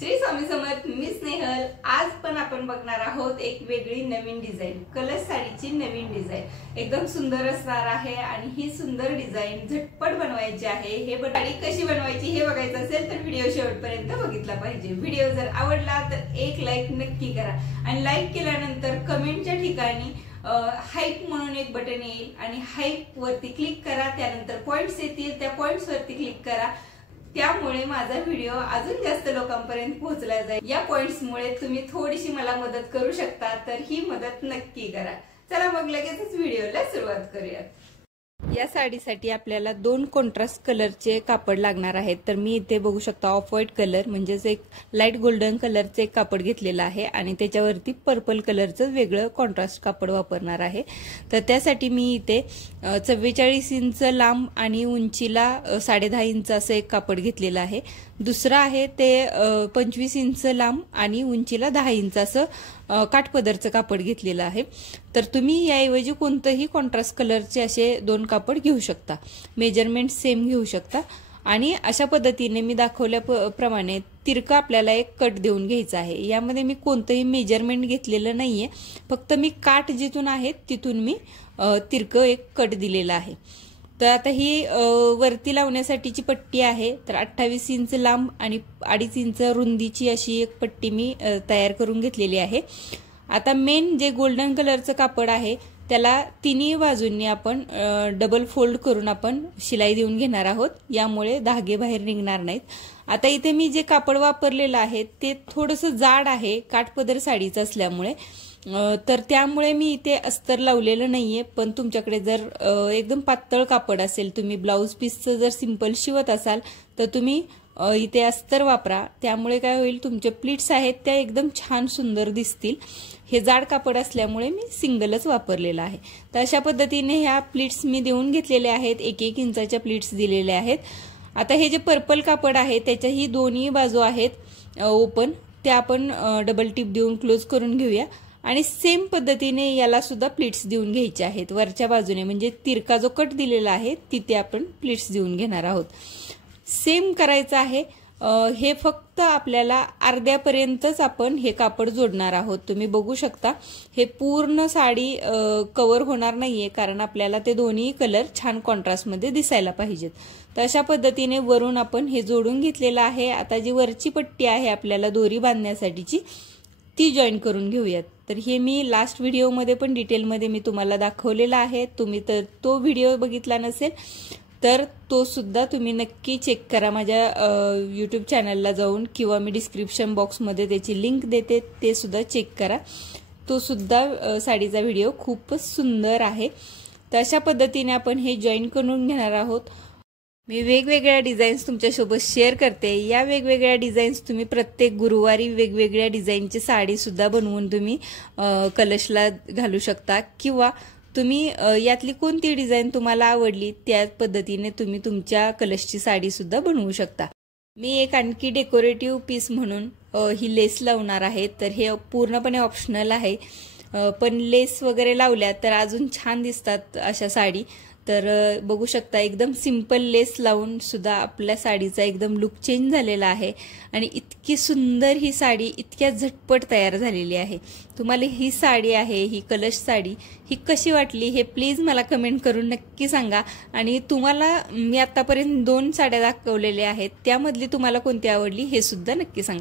श्री स्वामी समर्थ, मी स्नेहल। आज पण आपण बघणार आहोत एक वेगळी नवीन डिझाइन, कलश साडीची नवीन डिझाइन। एकदम सुंदर असणार आहे आणि ही सुंदर डिझाइन झटपट बनवायची आहे। हे साडी कशी बनवायची हे बघायचं असेल तर व्हिडिओ शेवटपर्यंत बघितला पाहिजे। व्हिडिओ जर आवडला तर एक लाईक नक्की करा आणि लाईक केल्यानंतर कमेंटच्या ठिकाणी हाईप म्हणून एक बटन येईल आणि हाईप वरती क्लिक करा। त्यानंतर पॉइंट्स येतील, त्या पॉइंट्स वरती क्लिक करा। त्यामुळे माझा व्हिडिओ अजून जास्त लोकांपर्यंत पोहोचला जाईल। या पॉइंट्स मुळे तुम्ही थोडीशी मला मदत करू शकता, तर ही मदत नक्की करा। चला मग लगेचच व्हिडिओला सुरुवात करूया। या साडीसाठी आपल्याला 2 कॉन्ट्रास्ट कलरचे कापड लागणार आहेत। तर मी इथे बघू शकता ऑफ व्हाईट कलर म्हणजेच एक लाईट गोल्डन कलरचे कापड घेतलेलं आहे आणि त्याच्यावरती पर्पल कलरचं वेगळं कॉन्ट्रास्ट कापड वापरणार आहे। तर त्यासाठी मी इथे 44 इंच लांब आणि उंचीला 10.5 इंच असं एक कापड घेतलेलं आहे। दुसरं आहे ते 25 इंच लांब आणि उंचीला 10 इंच असं काठपदरचं कापड घेतलेलं आहे। तर तुम्ही याऐवजी कोणतंही कॉन्ट्रास्ट कलरचे असे 2 कापड घेऊ शकता, मेजरमेंट सेम घेऊ शकता। आणि अशा पद्धतीने मी दाखवल्याप्रमाणे तिरका आपल्याला एक कट देऊन घ्यायचा आहे। यामध्ये मी कोणतंही मेजरमेंट घेतलेलं नाहीये, फक्त मी काठ जिथून आहे तिथून मी तिरकं एक कट दिलेलं आहे। तर आता ही वरती लावण्यासाठीची पट्टी आहे। तर 28 इंच लांब आणि 2.5 इंच रुंदीची अशी एक पट्टी मी तयार करून घेतलेली आहे। आता मेन जे गोल्डन कलरचं कापड आहे त्याला तिन्ही बाजूंनी आपण डबल फोल्ड करून आपण शिलाई देऊन घेणार आहोत, यामुळे धागे बाहेर निघणार नाहीत। आता इथे मी जे कापड वापरलेलं आहे ते थोडंसं जाड आहे काठपदर साडीचं असल्यामुळे, तर त्यामुळे मी इथे अस्तर लावलेलं नाहीये। पण तुमच्याकडे जर एकदम पातळ कापड असेल, तुम्ही ब्लाऊज पीसचं जर सिंपल शिवत असाल तर तुम्ही इथे अस्तर वापरा। त्यामुळे काय होईल, तुमचे प्लीट्स आहेत त्या एकदम छान सुंदर दिसतील। हे जाड कापड असल्यामुळे मी सिंगलच वापरलेलं आहे। तर अशा पद्धतीने ह्या प्लीट्स मी देऊन घेतलेले आहेत, 1-1 इंचाच्या प्लीट्स दिलेल्या आहेत। आता हे जे पर्पल कापड आहे त्याच्याही दोन्ही बाजू आहेत ओपन, त्या आपण डबल टिप देऊन क्लोज करून घेऊया आणि सेम पद्धतीने याला सुद्धा प्लीट्स देऊन घ्यायचे आहेत वरच्या बाजूने, म्हणजे तिरका जो कट दिलेला आहे तिथे आपण प्लीट्स देऊन घेणार आहोत। सेम करायचं आहे। हे फक्त आपल्याला अर्ध्यापर्यंतच आपण हे कापड जोडणार आहोत। तुम्ही बघू शकता हे पूर्ण साडी कव्हर होणार नाहीये, कारण आपल्याला ते दोन्ही कलर छान कॉन्ट्रास्टमध्ये दिसायला पाहिजेत। तर अशा पद्धतीने वरून आपण हे जोडून घेतलेलं आहे। आता जी वरची पट्टी आहे आपल्याला दोरी बांधण्यासाठीची ती जॉईन करून घेऊयात। तर हे मी लास्ट व्हिडिओमध्ये पण डिटेलमध्ये मी तुम्हाला दाखवलेला आहे। तुम्ही तर तो व्हिडिओ बघितला नसेल तर तो सुद्धा तुम्ही नक्की चेक करा माझ्या YouTube चॅनलला जाऊन, किंवा मी डिस्क्रिप्शन बॉक्समध्ये त्याची लिंक देते, ते सुद्धा चेक करा। तो सुद्धा साडीचा व्हिडिओ खूपच सुंदर आहे। तर अशा पद्धतीने आपण हे जॉईन करून घेणार आहोत। मी वेगवेगळ्या डिझाईन्स तुमच्यासोबत शेअर करते। या वेगवेगळ्या डिझाईन्स तुम्ही प्रत्येक गुरुवारी वेगवेगळ्या डिझाईनची साडी सुद्धा बनवून तुम्ही कलशला घालू शकता, किंवा तुम्ही यातली कोणती डिझाईन तुम्हाला आवडली त्या पद्धतीने तुम्ही तुमच्या कलशची साडी सुद्धा बनवू शकता। मी एक आणखी डेकोरेटिव्ह पीस म्हणून ही लेस लावणार आहे। तर हे पूर्णपणे ऑप्शनल आहे, पण लेस वगैरे लावल्या तर अजून छान दिसतात अशा साडी। तर बघू शकता एकदम सिंपल लेस लावून सुद्धा आपल्या साडीचा एकदम लुक चेंज झालेला आहे आणि इतकी सुंदर ही साडी इतक्या झटपट तयार झालेली आहे। तुम्हाला ही साडी आहे, ही कलश साडी, ही कशी वाटली हे प्लीज मला कमेंट करून नक्की सांगा। आणि तुम्हाला मी आतापर्यंत 2 साड्या दाखवलेल्या आहेत, त्यामधली तुम्हाला कोणती आवडली हे सुद्धा नक्की सांगा।